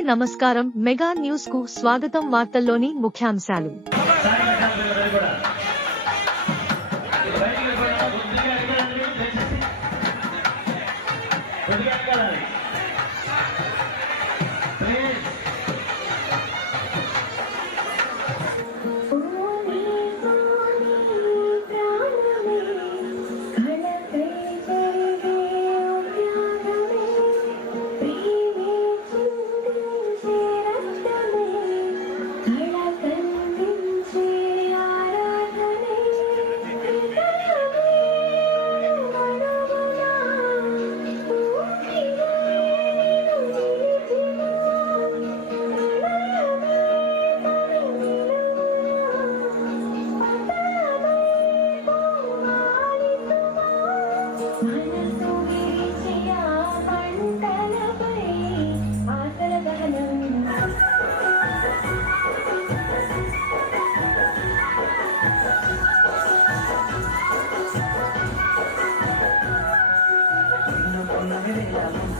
అందరికీ నమస్కారం. మెగా న్యూస్కు స్వాగతం వార్తల్లోని ముఖ్యాంశాలు.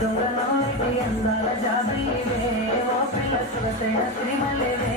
దొంగలో అందాల జాబీవే ఓ పిల్ల సురసైన శ్రీమలివే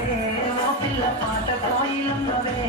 പാട്ടപ്പായിലൊന്നവേ